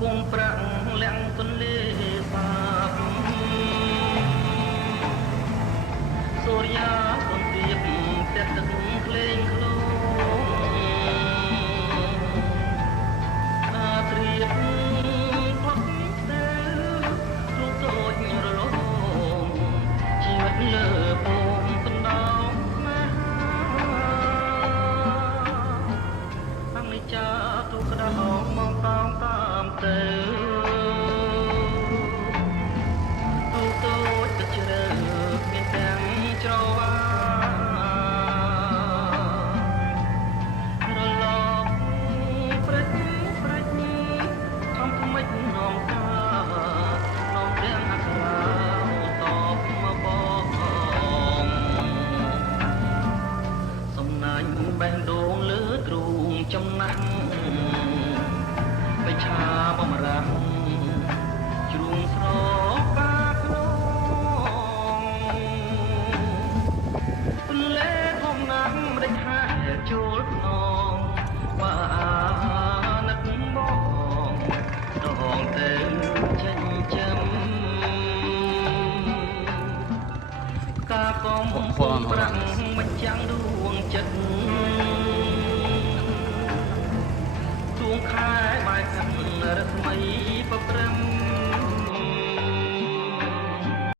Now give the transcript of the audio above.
ពងប្រាំងលាំងទន្លេសាបសូរិយាសន្ទាបផ្ទះទឹកភ្លេងក្លងត្រៀបផុតទៅរូបតូចរលងជីវិតលើពងកណ្ដោងណាអនិច្ចាទុក្ខដោងមកតាមទៅទូតូចទឹកជ្រៅមានទាំងច្រវារលកព្រិចខំថ្មិចនំកានំទាំងអក្សរាតបមកបងសំណាញ់បេះដូងលើទ្រូងចំណាស់បិឆាបំរាំងជ្រូងស្រកាក្នុងទន្លេធំណាស់មិនដេចហាចូលភ្នងបានឹកមកដងទៅចិញ្ចឹមការកំពុងប្រាំងមិនចាំងដួ